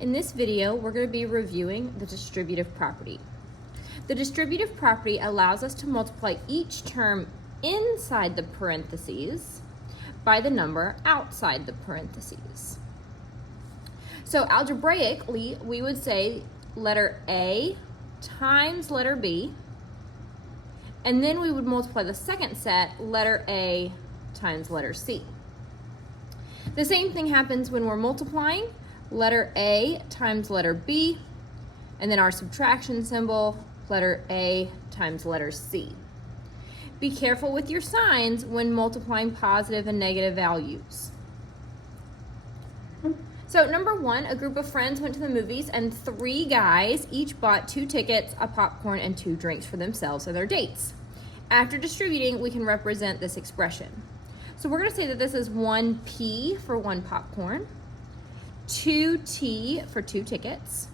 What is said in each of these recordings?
In this video, we're going to be reviewing the distributive property. The distributive property allows us to multiply each term inside the parentheses by the number outside the parentheses. So algebraically, we would say letter A times letter B, and then we would multiply the second set, letter A times letter C. The same thing happens when we're multiplying letter A times letter B, and then our subtraction symbol, letter A times letter C. Be careful with your signs when multiplying positive and negative values. So number one, a group of friends went to the movies and 3 guys each bought 2 tickets, a popcorn, and 2 drinks for themselves and their dates. After distributing, we can represent this expression. So we're going to say that this is 1P for 1 popcorn, 2T for 2 tickets,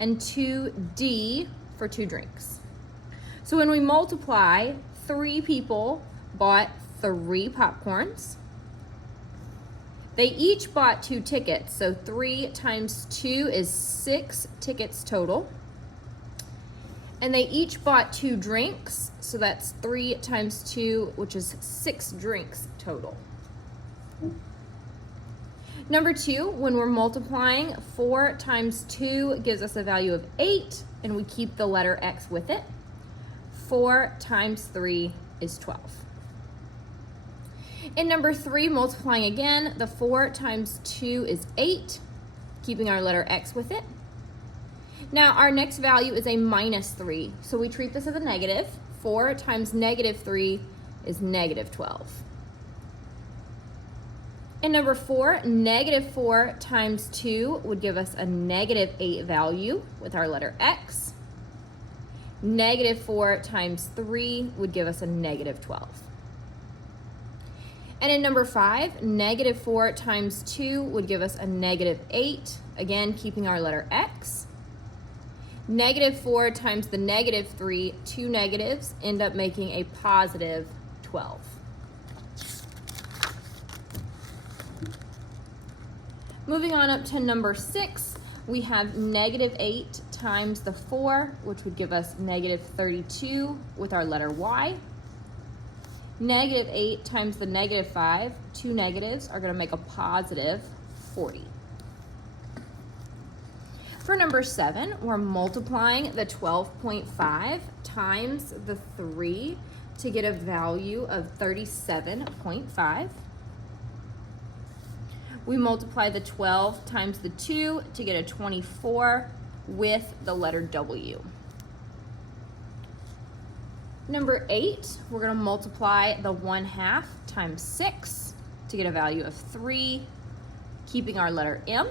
and 2D for 2 drinks. So when we multiply, 3 people bought 3 popcorns. They each bought 2 tickets, so 3 times 2 is 6 tickets total. And they each bought 2 drinks, so that's 3 times 2, which is 6 drinks total. Number 2, when we're multiplying, 4 times 2 gives us a value of 8, and we keep the letter X with it. 4 times 3 is 12. In number 3, multiplying again, the 4 times 2 is 8, keeping our letter X with it. Now our next value is a minus 3, so we treat this as a negative. 4 times negative 3 is negative 12. In number 4, negative 4 times 2 would give us a negative 8 value with our letter X. Negative 4 times 3 would give us a negative 12. And in number 5, negative 4 times 2 would give us a negative 8, again keeping our letter X. Negative 4 times the negative 3, 2 negatives, end up making a positive 12. Moving on up to number 6, we have negative 8 times the 4, which would give us negative 32 with our letter Y. Negative 8 times the negative 5, 2 negatives are going to make a positive 40. For number 7, we're multiplying the 12.5 times the 3 to get a value of 37.5. We multiply the 12 times the 2 to get a 24 with the letter W. Number 8, we're going to multiply the 1/2 times 6 to get a value of 3, keeping our letter M.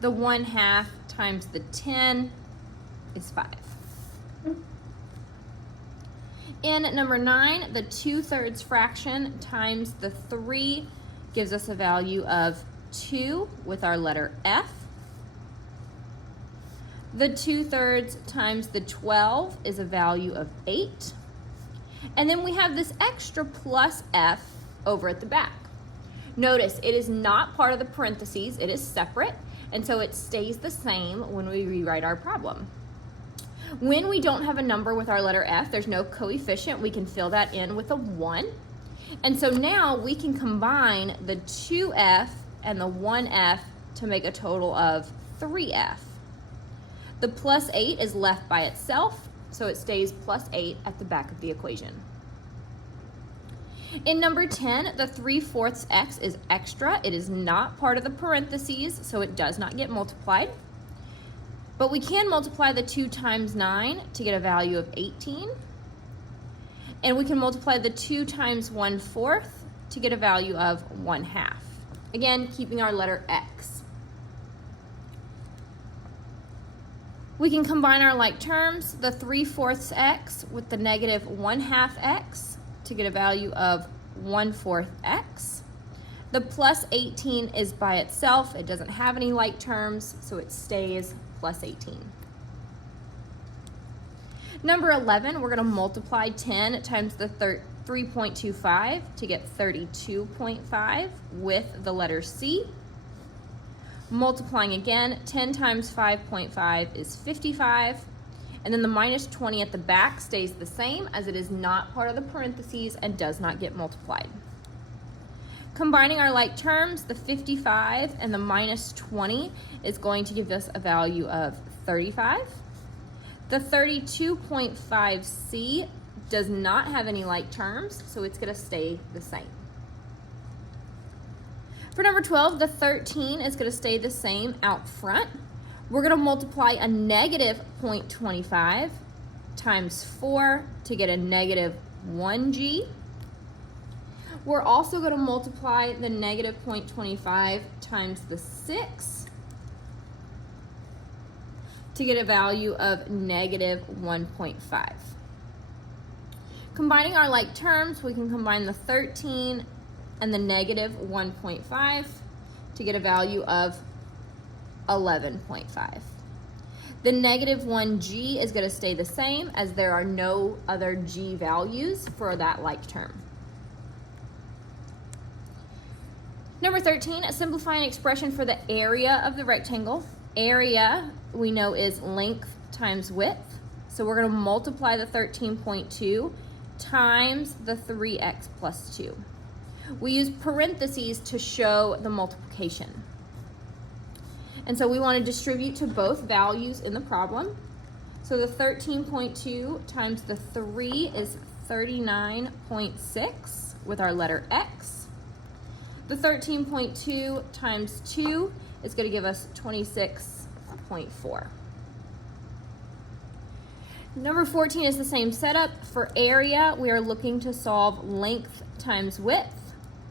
The 1/2 times the 10 is 5. In number 9, the 2/3 fraction times the 3 gives us a value of 2 with our letter F. The 2/3 times the 12 is a value of 8. And then we have this extra plus F over at the back. Notice it is not part of the parentheses, it is separate, and so it stays the same when we rewrite our problem. When we don't have a number with our letter F, there's no coefficient, we can fill that in with a 1. And so now we can combine the 2F and the 1F to make a total of 3F. The plus 8 is left by itself, so it stays plus 8 at the back of the equation. In number 10, the 3/4 X is extra. It is not part of the parentheses, so it does not get multiplied. But we can multiply the 2 times 9 to get a value of 18. And we can multiply the 2 times 1/4 to get a value of 1/2. Again, keeping our letter X. We can combine our like terms, the 3/4 X with the negative 1/2 X to get a value of 1/4 X. The plus 18 is by itself. It doesn't have any like terms, so it stays plus 18. Number 11, we're going to multiply 10 times the 3.25 to get 32.5 with the letter C. Multiplying again, 10 times 5.5 is 55. And then the minus 20 at the back stays the same as it is not part of the parentheses and does not get multiplied. Combining our like terms, the 55 and the minus 20 is going to give us a value of 35. The 32.5c does not have any like terms, so it's going to stay the same. For number 12, the 13 is going to stay the same out front. We're going to multiply a negative 0.25 times 4 to get a negative 1g. We're also going to multiply the negative 0.25 times the 6 to get a value of negative 1.5. Combining our like terms, we can combine the 13 and the negative 1.5 to get a value of 11.5. The negative 1g is going to stay the same as there are no other g values for that like term. Number 13, simplify an expression for the area of the rectangle. Area, we know, is length times width. So we're going to multiply the 13.2 times the 3x plus 2. We use parentheses to show the multiplication. And so we want to distribute to both values in the problem. So the 13.2 times the 3 is 39.6 with our letter x. The 13.2 times 2 is going to give us 26.4. Number 14 is the same setup. For area, we are looking to solve length times width.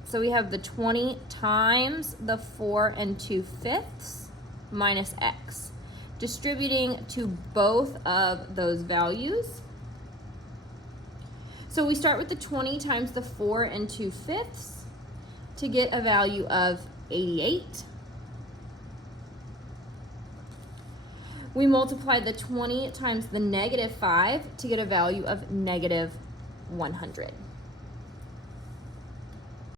So we have the 20 times the 4 2/5 minus x. Distributing to both of those values. So we start with the 20 times the 4 2/5 to get a value of 88. We multiply the 20 times the negative 5 to get a value of negative 100.